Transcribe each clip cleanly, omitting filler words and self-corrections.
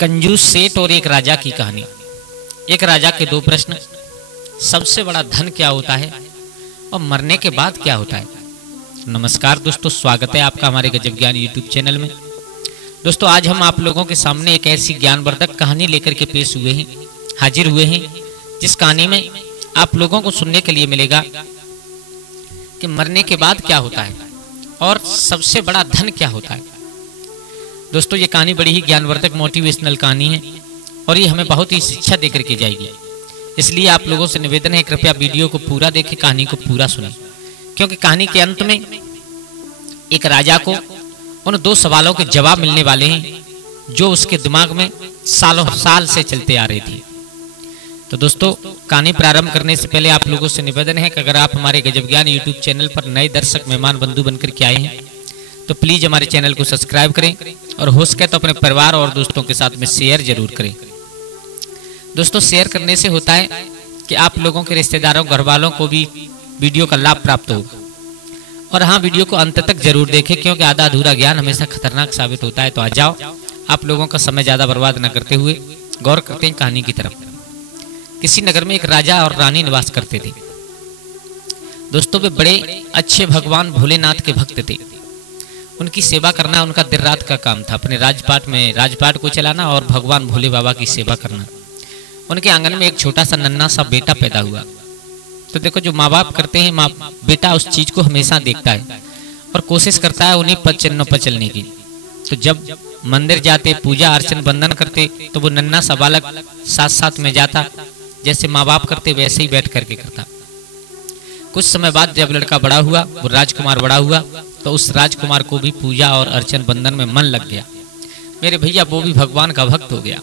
कंजूस सेठ और एक राजा की कहानी। एक राजा के दो प्रश्न, सबसे बड़ा धन क्या होता है और मरने के बाद क्या होता है। नमस्कार दोस्तों, स्वागत है आपका हमारे गजब ज्ञान यूट्यूब चैनल में। दोस्तों, आज हम आप लोगों के सामने एक ऐसी ज्ञानवर्धक कहानी लेकर के पेश हुए हैं, हाजिर हुए हैं, जिस कहानी में आप लोगों को सुनने के लिए मिलेगा कि मरने के बाद क्या होता है और सबसे बड़ा धन क्या होता है। दोस्तों, ये कहानी बड़ी ही ज्ञानवर्धक मोटिवेशनल कहानी है और ये हमें बहुत ही शिक्षा देकर के जाएगी। इसलिए आप लोगों से निवेदन है, कृपया वीडियो को पूरा देखें, कहानी को पूरा सुनें, क्योंकि कहानी के अंत में एक राजा को उन दो सवालों के जवाब मिलने वाले हैं जो उसके दिमाग में सालों साल से चलते आ रही थी। तो दोस्तों, कहानी प्रारंभ करने से पहले आप लोगों से निवेदन है कि अगर आप हमारे गजब ज्ञान यूट्यूब चैनल पर नए दर्शक मेहमान बंधु बनकर के आए हैं तो प्लीज हमारे चैनल को सब्सक्राइब करें और हो सके तो अपने परिवार और दोस्तों के साथ में शेयर जरूर करें। दोस्तों, शेयर करने से होता है कि आप लोगों के रिश्तेदारों घर वालों को भी वीडियो का लाभ प्राप्त हो। और हाँ, वीडियो को अंत तक जरूर देखें, क्योंकि आधा अधूरा ज्ञान हमेशा खतरनाक साबित होता है। तो आ जाओ, आप लोगों का समय ज्यादा बर्बाद न करते हुए गौर करते हैं कहानी की तरफ। किसी नगर में एक राजा और रानी निवास करते थे। दोस्तों, वे बड़े अच्छे भगवान भोलेनाथ के भक्त थे। उनकी सेवा करना उनका दिन रात का काम था। अपने राजपाट को चलाना और भगवान भोले बाबा की सेवा करना। उनके आंगन में एक छोटा सा नन्हा सा बेटा पैदा हुआ। तो देखो, जो माँ बाप करते हैं, बेटा उस चीज को हमेशा देखता है और कोशिश करता है उन्हीं पद पर चलने की। तो जब मंदिर जाते, पूजा अर्चन वंदन करते, तो वो नन्हा सा बालक साथ साथ में जाता, जैसे माँ बाप करते वैसे ही बैठ करके करता। कुछ समय बाद जब लड़का बड़ा हुआ, वो राजकुमार बड़ा हुआ, तो उस राजकुमार को भी पूजा और अर्चन बंधन में मन लग गया। मेरे भैया, वो भी भगवान का भक्त हो गया।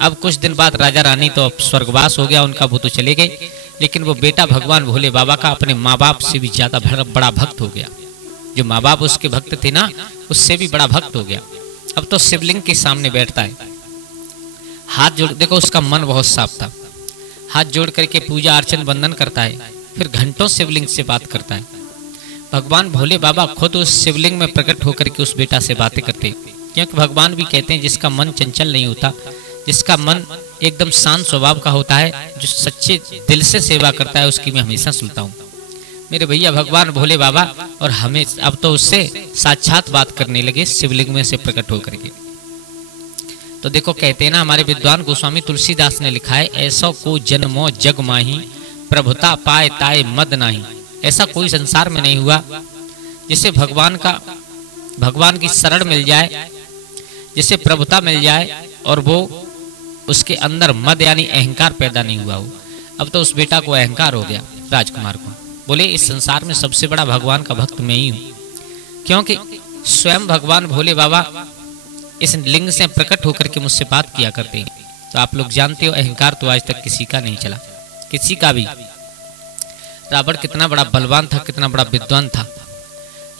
अब कुछ दिन बाद राजा रानी तो स्वर्गवास हो गया उनका, वो तो चले गए, लेकिन वो बेटा भगवान भोले बाबा का अपने माँ बाप से भी ज्यादा बड़ा भक्त हो गया। जो माँ बाप उसके भक्त थे ना, उससे भी बड़ा भक्त हो गया। अब तो शिवलिंग के सामने बैठता है, हाथ जोड़, देखो उसका मन बहुत साफ था, हाथ जोड़ करके पूजा अर्चन बंधन करता है, फिर घंटों शिवलिंग से बात करता है। भगवान भोले बाबा खुद उस शिवलिंग में प्रकट होकर के उस बेटा से बातें करते, क्योंकि भगवान भी कहते हैं जिसका मन चंचल नहीं होता, जिसका मन एकदम शांत स्वभाव का होता है, जो सच्चे दिल से सेवा करता है, उसकी मैं हमेशा सुनता हूँ। मेरे भैया भगवान भोले बाबा और हमें अब तो उससे साक्षात बात करने लगे, शिवलिंग में से प्रकट होकर के। तो देखो, कहते हैं ना, हमारे विद्वान गोस्वामी तुलसीदास ने लिखा है, ऐसा को जन्मो जग माही प्रभुता पाए ताए मद नाही। ऐसा कोई संसार में नहीं हुआ जिसे भगवान की शरण मिल जाए, जिसे प्रभुता मिल जाए और वो उसके अंदर मद यानी अहंकार पैदा नहीं हुआ हो। अब तो उस बेटा को अहंकार हो गया, राजकुमार को। बोले, इस संसार में सबसे बड़ा भगवान का भक्त मैं ही हूँ, क्योंकि स्वयं भगवान भोले बाबा इस लिंग से प्रकट होकर के मुझसे बात किया करते हैं। तो आप लोग जानते हो, अहंकार तो आज तक किसी का नहीं चला, किसी का भी। रावण कितना बड़ा बलवान था, कितना बड़ा विद्वान था,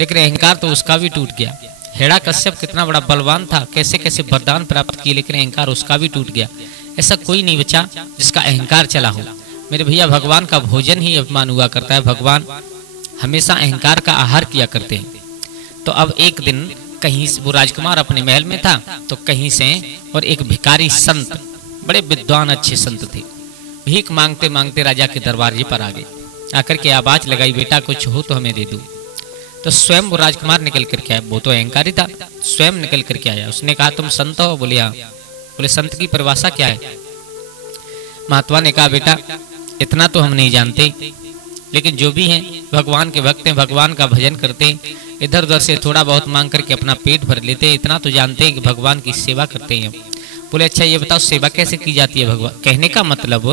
लेकिन अहंकार तो उसका भी टूट गया। हिरण्यकश्यप कितना बड़ा बलवान था, कैसे कैसे वरदान प्राप्त किए, लेकिन अहंकार उसका भी टूट गया। ऐसा कोई नहीं बचा जिसका अहंकार चला हो। मेरे भैया, भगवान का भोजन ही अपमान हुआ करता है। भगवान हमेशा अहंकार का आहार किया करते हैं। तो अब एक दिन कहीं वो राजकुमार अपने महल में था, तो कहीं से और एक भिखारी संत, बड़े विद्वान अच्छे संत थे, भीख मांगते मांगते राजा के दरवाजे पर आ गए। आकर के आवाज लगाई, बेटा कुछ हो तो हमें दे दो। तो स्वयं वो राजकुमार निकल करके आया, वो तो अहंकारी था, स्वयं निकल करके आया। उसने कहा, तुम संत हो? बोले हाँ। बोले, संत की परिभाषा क्या है? महात्मा ने कहा, बेटा इतना तो हम नहीं जानते, लेकिन जो भी हैं भगवान के भक्त हैं, भगवान का भजन करते हैं, इधर उधर से थोड़ा बहुत मांग करके अपना पेट भर लेते हैं, इतना तो जानते हैं कि भगवान की सेवा करते हैं। बोले, अच्छा ये बताओ सेवा कैसे की जाती है? भगवान कहने का मतलब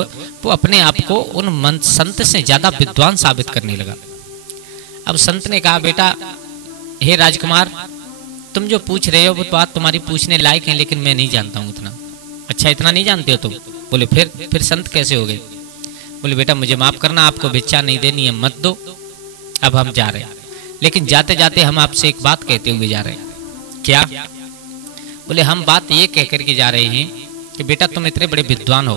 वो अपने आप को उन संत से ज्यादा विद्वान साबित करने लगा। अब संत ने कहा, बेटा हे राजकुमार, तुम जो पूछ रहे हो वो बात तुम्हारी पूछने लायक है, लेकिन मैं नहीं जानता हूँ इतना। अच्छा, इतना नहीं जानते हो तुम? बोले, फिर संत कैसे हो गए? बोले, बेटा मुझे माफ करना, आपको भिक्षा नहीं देनी है, मत दो, अब हम जा रहे हैं। लेकिन जाते जाते हम आपसे एक बात कहते हुए जा रहे हैं। क्या? बोले, हम बात ये कह करके जा रहे हैं कि बेटा तुम इतने बड़े विद्वान हो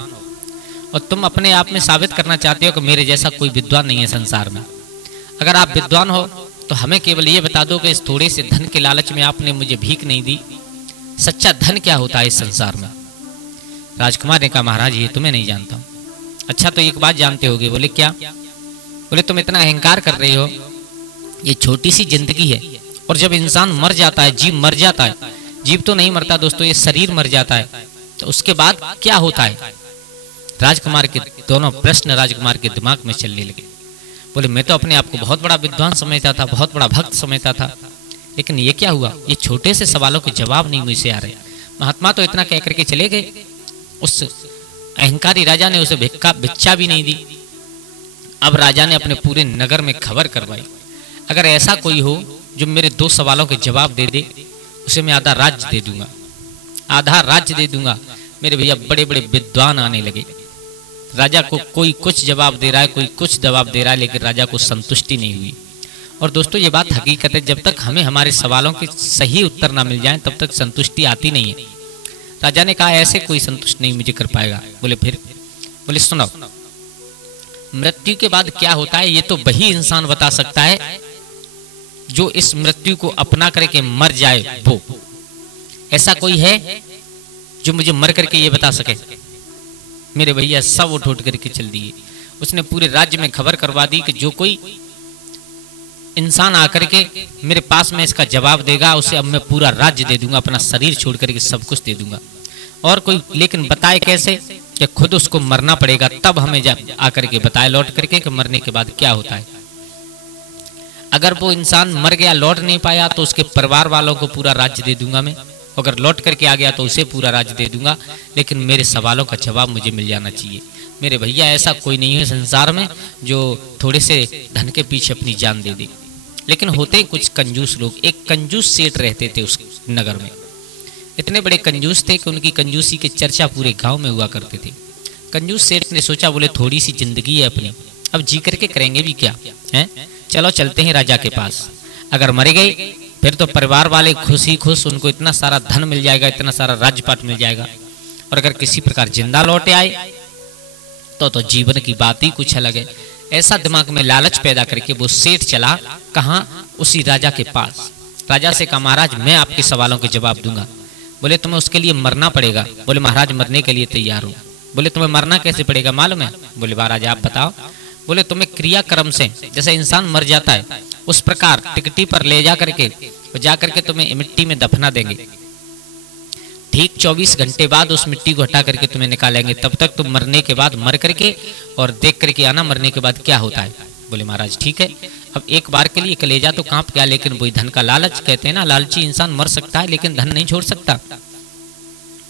और तुम अपने आप में साबित करना चाहते हो कि मेरे जैसा कोई विद्वान नहीं है संसार में। अगर आप विद्वान हो तो हमें केवल ये बता दो कि इस थोड़े से धन के लालच में आपने मुझे भीख नहीं दी। सच्चा धन क्या होता है इस संसार में? राजकुमार ने कहा महाराज ये तुम्हें नहीं जानता हूँ। अच्छा तो एक बात जानते होगे। बोले क्या? बोले तुम इतना अहंकार कर रहे हो, ये छोटी सी जिंदगी है और जब इंसान मर जाता है, जीव मर जाता है, जीव तो नहीं मरता दोस्तों, ये शरीर मर जाता है, तो उसके बाद क्या होता है? राजकुमार के दोनों प्रश्न राजकुमार के दिमाग में चलने लगे। बोले मैं तो अपने आप को बहुत बड़ा विद्वान समझता था, बहुत बड़ा भक्त समझता था, लेकिन ये क्या हुआ? ये छोटे से सवालों के जवाब नहीं मुझसे आ रहे। महात्मा तो इतना कह करके चले गए, उस अहंकारी राजा ने उसे भिक्षा भी नहीं दी। अब राजा ने अपने पूरे नगर में खबर करवाई, अगर ऐसा कोई हो जो मेरे 2 सवालों के जवाब दे दे, उसे मैं आधा राज्य दे दूंगा, आधा राज्य दे दूंगा। मेरे भैया बड़े बड़े विद्वान आने लगे। राजा को कोई कुछ जवाब दे रहा है, कोई कुछ जवाब दे रहा है, लेकिन राजा को संतुष्टि नहीं हुई। और दोस्तों ये बात हकीकत है, जब तक हमें हमारे सवालों के सही उत्तर ना मिल जाए तब तक संतुष्टि आती नहीं है। राजा ने कहा ऐसे कोई संतुष्ट नहीं मुझे कर पाएगा। बोले फिर? बोले सुनो, मृत्यु के बाद क्या होता है ये तो वही इंसान बता सकता है जो इस मृत्यु को अपना करके मर जाए। वो ऐसा कोई है जो मुझे मर करके ये बता सके? मेरे भैया सब उठ करके चल दिए। उसने पूरे राज्य में खबर करवा दी कि जो कोई इंसान आकर के मेरे पास में इसका जवाब देगा उसे अब मैं पूरा राज्य दे दूंगा, अपना शरीर छोड़ करके सब कुछ दे दूंगा। और कोई लेकिन बताए कैसे? कि खुद उसको मरना पड़ेगा, तब हमें आकर के बताए लौट करके कि मरने के बाद क्या होता है। अगर वो इंसान मर गया, लौट नहीं पाया, तो उसके परिवार वालों को पूरा राज्य दे दूंगा मैं। अगर लौट करके आ गया तो उसे पूरा राज्य दे दूंगा, लेकिन मेरे सवालों का जवाब मुझे मिल जाना चाहिए। मेरे भैया ऐसा कोई नहीं है संसार में जो थोड़े से धन के पीछे अपनी जान दे दे। लेकिन होते कुछ कंजूस लोग। एक कंजूस सेठ रहते थे उस नगर में, इतने बड़े कंजूस थे कि उनकी कंजूसी की चर्चा पूरे गांव में हुआ करते थे। कंजूस सेठ ने सोचा, बोले थोड़ी सी जिंदगी है अपनी, अब जी करके करेंगे भी क्या है, चलो चलते हैं राजा के पास। अगर मर गए फिर तो परिवार वाले खुश ही खुश, उनको इतना सारा धन मिल जाएगा, इतना सारा राजपाट मिल जाएगा। और अगर किसी प्रकार जिंदा लौटे आए तो जीवन की बात ही कुछ अलग है। ऐसा दिमाग में लालच पैदा करके वो सेठ चला कहाँ? उसी राजा के पास। राजा से कहा महाराज मैं आपके सवालों के जवाब दूंगा। बोले तुम्हें उसके लिए मरना पड़ेगा। बोले महाराज मरने के लिए तैयार हूँ। बोले तुम्हें मरना कैसे पड़ेगा मालूम है? बोले महाराज आप बताओ। बोले तुम्हें क्रियाक्रम से जैसे इंसान मर जाता है उस प्रकार टिकटी पर ले जा करके तुम्हें मिट्टी में दफना देंगे। ठीक 24 घंटे बाद उस मिट्टी को हटा करके तुम्हें निकालेंगे। तब तक तुम मरने के बाद मर करके और देख करके आना मरने के बाद क्या होता है। बोले महाराज ठीक है। अब एक बार के लिए कलेजा तो कांप गया, लेकिन वही धन का लालच, कहते हैं ना लालची इंसान मर सकता है लेकिन धन नहीं छोड़ सकता।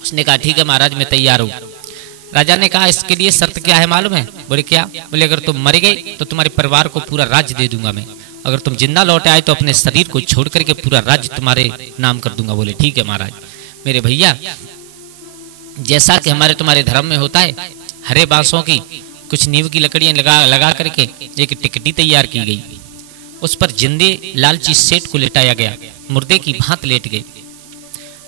उसने कहा ठीक है महाराज मैं तैयार हूँ। राजा ने कहा इसके लिए शर्त क्या है मालूम है? बोले क्या? बोले अगर तुम मर गए तो तुम्हारे परिवार को पूरा राज्य दे दूंगा मैं, अगर तुम जिंदा लौटे आए तो अपने शरीर को छोड़ करके पूरा राज्य तुम्हारे नाम कर दूंगा। बोले ठीक है महाराज। मेरे भैया जैसा कि हमारे तुम्हारे धर्म में होता है, हरे बांसों की कुछ नीम की लकड़ियां लगा करके एक टिकटी तैयार की गई, उस पर जिंदे लालची सेठ को लेटाया गया, मुर्दे की भांत लेट गए।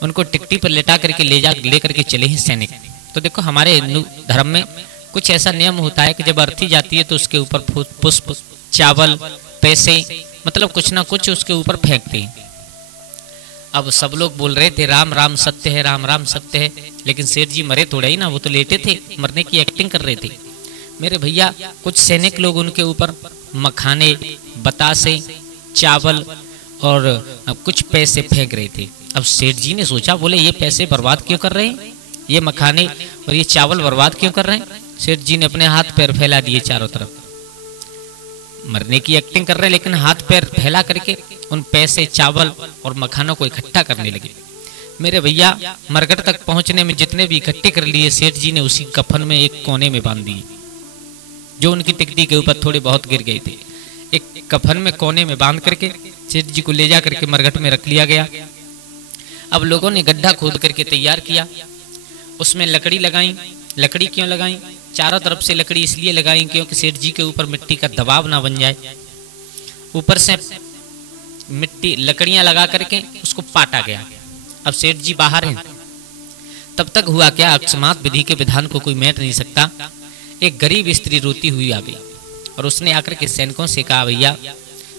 उनको टिकटी पर लेटा करके ले करके चले हैं सैनिक। तो देखो हमारे हिंदू धर्म में कुछ ऐसा नियम होता है कि जब अर्थी जाती है तो उसके ऊपर पुष्प, चावल, पैसे, मतलब कुछ ना कुछ उसके ऊपर फेंकते हैं। अब सब लोग बोल रहे थे राम राम सत्य है, राम राम सत्य है, लेकिन सेठ जी मरे थोड़ा ही ना, वो तो लेटे थे, मरने की एक्टिंग कर रहे थे। मेरे भैया कुछ सैनिक लोग उनके ऊपर मखाने, बतासे, चावल और कुछ पैसे फेंक रहे थे। अब सेठ जी ने सोचा, बोले ये पैसे बर्बाद क्यों कर रहे हैं, ये मखाने और ये चावल बर्बाद क्यों कर रहे हैं। सेठ जी ने अपने हाथ पैर फैला दिए चारों तरफ, मरने की एक्टिंग कर रहे हैं लेकिन हाथ पैर फैला करके उन पैसे, चावल और मखानों को इकट्ठा करने लगे। मेरे भैया मरघट तक पहुंचने में जितने भी इकट्ठे कर लिए सेठ जी ने उसी कफन में एक कोने में बांध दिए, जो उनकी टिकटी के ऊपर थोड़े बहुत गिर गए थे। एक कफन में कोने में बांध करके सेठ जी को ले जा करके मरघट में रख लिया गया। अब लोगों ने गड्ढा खोद करके तैयार किया, उसमें लकड़ी लगाई। लकड़ी क्यों लगाई? चारों तरफ से लकड़ी इसलिए लगाई क्योंकि सेठ जी के ऊपर मिट्टी का दबाव ना बन जाए। ऊपर से मिट्टी लकड़ियां लगा करके उसको पाटा गया। अब सेठ जी बाहर हैं। तब तक हुआ क्या, अकस्मात विधि के विधान को कोई मेट नहीं सकता। एक गरीब स्त्री रोती हुई आ गई और उसने आकर के सैनिकों से कहा, भैया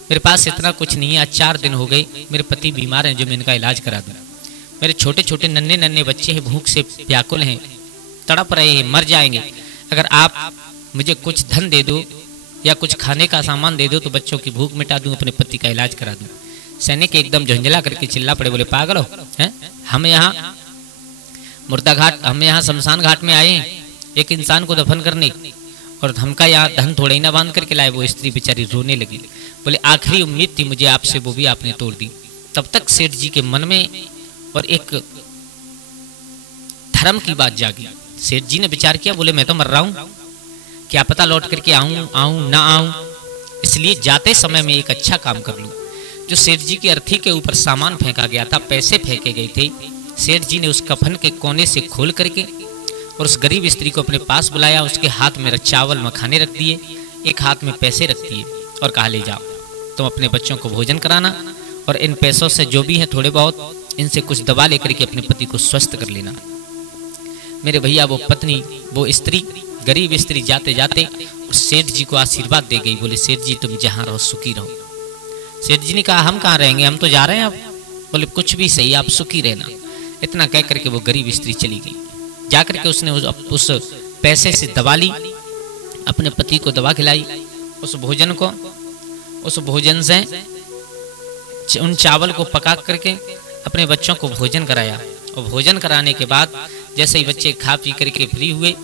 मेरे पास इतना कुछ नहीं है, आज 4 दिन हो गए, मेरे पति बीमार हैं, जो मैं इनका इलाज करा दूं। मेरे छोटे छोटे नन्हे नन्हे बच्चे हैं, भूख से व्याकुल हैं, तड़प रहे हैं, मर जाएंगे, अगर आप मुझे कुछ धन दे दो या कुछ खाने का सामान दे दो तो बच्चों की भूख मिटा दूं, अपने पति का इलाज करा दूं। सैनिक एकदम झुंझला करके चिल्ला पड़े, बोले पागल हो हैं? हम यहाँ मुर्दा घाट, हम यहाँ शमशान घाट में आए हैं एक इंसान को दफन करने, और हमका यहाँ धन थोड़ा ही ना बांध करके लाए। वो स्त्री बेचारी रोने लगी, बोले आखिरी उम्मीद थी मुझे आपसे, वो भी आपने तोड़ दी। तब तक सेठ जी के मन में और एक धर्म की बात जागी। सेठ जी ने विचार किया, बोले मैं तो मर रहा हूं, क्या पता लौट करके आऊं ना आऊं, इसलिए जाते समय में एक अच्छा काम कर लूं। जो सेठ जी की अर्थी के ऊपर सामान फेंका गया था, पैसे फेंके गए थे, सेठ जी ने उस कफन के कोने से खोल करके और उस गरीब स्त्री को अपने पास बुलाया, उसके हाथ में चावल मखाने रख दिए, एक हाथ में पैसे रख दिए और कहा ले जाओ तुम अपने बच्चों को भोजन कराना, और इन पैसों से जो भी है थोड़े बहुत इनसे कुछ दवा लेकर के अपने पति को स्वस्थ कर लेना। मेरे भैया वो पत्नी, वो स्त्री, गरीब स्त्री जाते जाते सेठ जी को आशीर्वाद दे गई, बोले सेठ जी तुम जहाँ रहो सुखी रहो। सेठ जी ने कहा हम कहाँ रहेंगे, हम तो जा रहे हैं अब। बोले कुछ भी सही, आप सुखी रहना। इतना कह करके वो गरीब स्त्री चली गई। जाकर के उसने उस पैसे से दवा ली, अपने पति को दवा खिलाई, उस भोजन से उन चावल को पका करके अपने बच्चों को भोजन कराया। और भोजन कराने के बाद जैसे ही बच्चे खा पी करके फ्री हुए,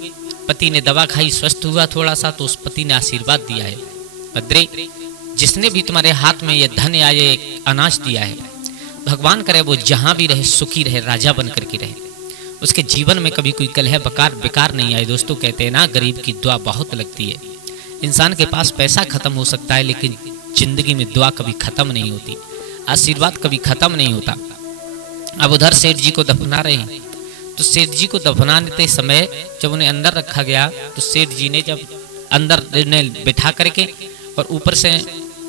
पति ने दवा खाई, स्वस्थ हुआ थोड़ा सा, तो उस पति ने आशीर्वाद दिया है, भद्रे जिसने भी तुम्हारे हाथ में ये धन या ये अनाज दिया है, भगवान करे वो जहां भी रहे सुखी रहे, राजा बन करके रहे, उसके जीवन में कभी कोई कलह बेकार नहीं आए। दोस्तों कहते हैं ना, गरीब की दुआ बहुत लगती है। इंसान के पास पैसा खत्म हो सकता है, लेकिन जिंदगी में दुआ कभी खत्म नहीं होती, आशीर्वाद कभी खत्म नहीं होता। अब उधर सेठ जी को दफना रहे हैं, तो सेठ जी को दफनाते समय जब उन्हें अंदर रखा गया, तो सेठ जी ने जब अंदर बिठा करके और ऊपर से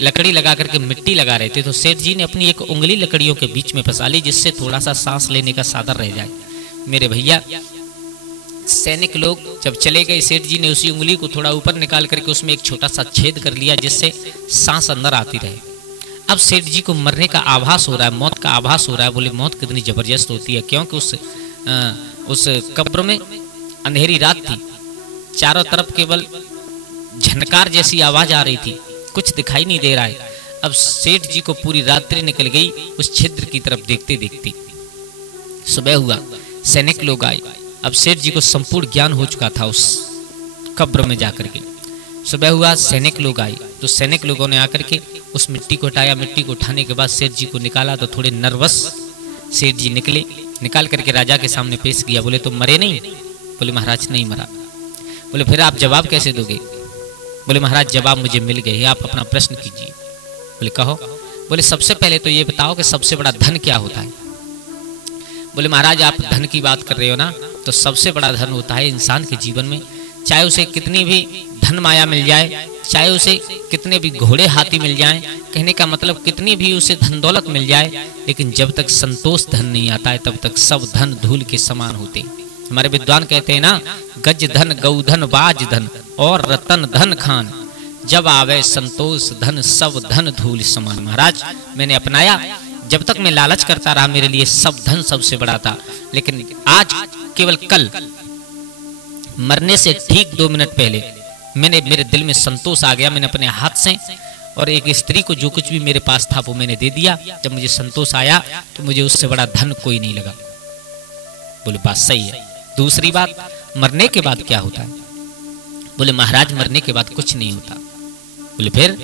लकड़ी लगा करके मिट्टी लगा रहे थे, तो सेठ जी ने अपनी एक उंगली लकड़ियों के बीच में फंसा ली, जिससे थोड़ा सा सांस लेने का साधन रह जाए। मेरे भैया सैनिक लोग जब चले गए, सेठ जी ने उसी उंगली को थोड़ा ऊपर निकाल करके उसमें एक छोटा सा छेद कर लिया, जिससे सांस अंदर आती रहे। अब सेठ जी को मरने का आभास हो रहा है, मौत का आभास हो रहा है। बोले मौत कितनी जबरदस्त होती है, क्योंकि उस कब्र में अंधेरी रात थी, चारों तरफ केवल झनकार जैसी आवाज आ रही थी, कुछ दिखाई नहीं दे रहा है। अब सेठ जी को पूरी रात्रि निकल गई उस छिद्र की तरफ देखते देखते। सुबह हुआ, सैनिक लोग आए। अब सेठ जी को संपूर्ण ज्ञान हो चुका था उस कब्र में जाकर के। सुबह हुआ, सैनिक लोग आए, तो सैनिक लोगों ने आकर के उस मिट्टी को हटाया। मिट्टी को उठाने के बाद सेठ जी को निकाला, तो थोड़े नर्वस सेठ जी निकले, निकाल करके राजा के सामने पेश किया। बोले तुम मरे नहीं? बोले महाराज नहीं मरा। बोले फिर आप जवाब कैसे दोगे? बोले महाराज जवाब मुझे मिल गए, आप अपना प्रश्न कीजिए। बोले कहो। बोले सबसे पहले तो ये बताओ कि सबसे बड़ा धन क्या होता है? बोले महाराज आप धन की बात कर रहे हो ना, तो सबसे बड़ा धन होता है इंसान के जीवन में, चाहे उसे कितनी भी धन माया मिल जाए, चाहे उसे कितने भी घोड़े हाथी मिल जाएं, कहने का मतलब कितनी भी उसे धन दौलत मिल जाए, लेकिन जब तक संतोष धन नहीं आता है तब तक सब धन धूल के समान होते। हमारे विद्वान कहते हैं ना, गज धन गौ धन बाज धन और रतन धन खान, जब आवे संतोष धन सब धन धूल समान। महाराज मैंने अपनाया, जब तक मैं लालच करता रहा मेरे लिए सब धन सबसे बड़ा था, लेकिन आज केवल कल मरने से ठीक 2 मिनट पहले मेरे दिल में संतोष आ गया। मैंने अपने हाथ से और एक स्त्री को जो कुछ भी मेरे पास था वो मैंने दे दिया। जब मुझे संतोष आया तो मुझे उससे बड़ा धन कोई नहीं लगा। बोले बात सही है। दूसरी बात, मरने के बाद क्या होता है? बोले महाराज मरने के बाद कुछ नहीं होता। बोले फिर?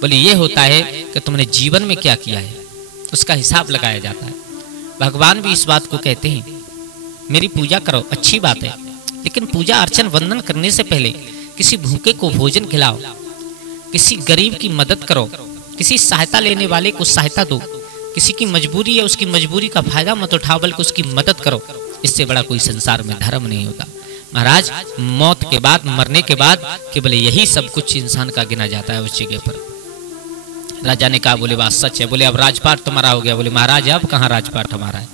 बोले ये होता है कि तुमने जीवन में क्या किया है उसका हिसाब लगाया जाता है। भगवान भी इस बात को कहते हैं, मेरी पूजा करो, अच्छी बात है, लेकिन पूजा अर्चन वंदन करने से पहले किसी भूखे को भोजन खिलाओ, किसी गरीब की मदद करो, किसी सहायता लेने वाले को सहायता दो, किसी की मजबूरी है उसकी मजबूरी का फायदा मत उठाओ बल्कि उसकी मदद करो। इससे बड़ा कोई संसार में धर्म नहीं होता। महाराज मौत के बाद, मरने के बाद केवल यही सब कुछ इंसान का गिना जाता है उस जगह पर। राजा ने कहा बोले बात सच है। बोले अब राजपाट तुम्हारा हो गया। बोले महाराज अब कहाँ राजपाट हमारा है,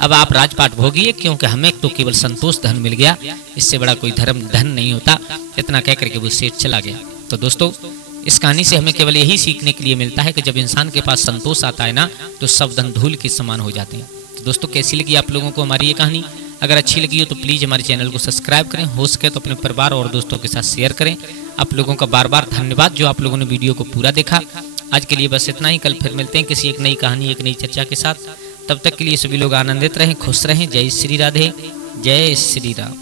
अब आप राजपाट भोगिए, क्योंकि हमें तो केवल संतोष धन मिल गया, इससे बड़ा कोई धन नहीं होता। इतना कह करके वो सेठ चला गया। तो दोस्तों इस कहानी से हमें केवल यही सीखने के लिए मिलता है कि जब इंसान के पास संतोष आता है ना, तो सब धन धूल के समान हो जाते हैं। तो दोस्तों कैसी लगी आप लोगों को हमारी ये कहानी? अगर अच्छी लगी हो तो प्लीज़ हमारे चैनल को सब्सक्राइब करें, हो सके तो अपने परिवार और दोस्तों के साथ शेयर करें। आप लोगों का बार बार धन्यवाद जो आप लोगों ने वीडियो को पूरा देखा। आज के लिए बस इतना ही। कल फिर मिलते हैं किसी एक नई कहानी, एक नई चर्चा के साथ। तब तक के लिए सभी लोग आनंदित रहें, खुश रहें। जय श्री राधे, जय श्री राम।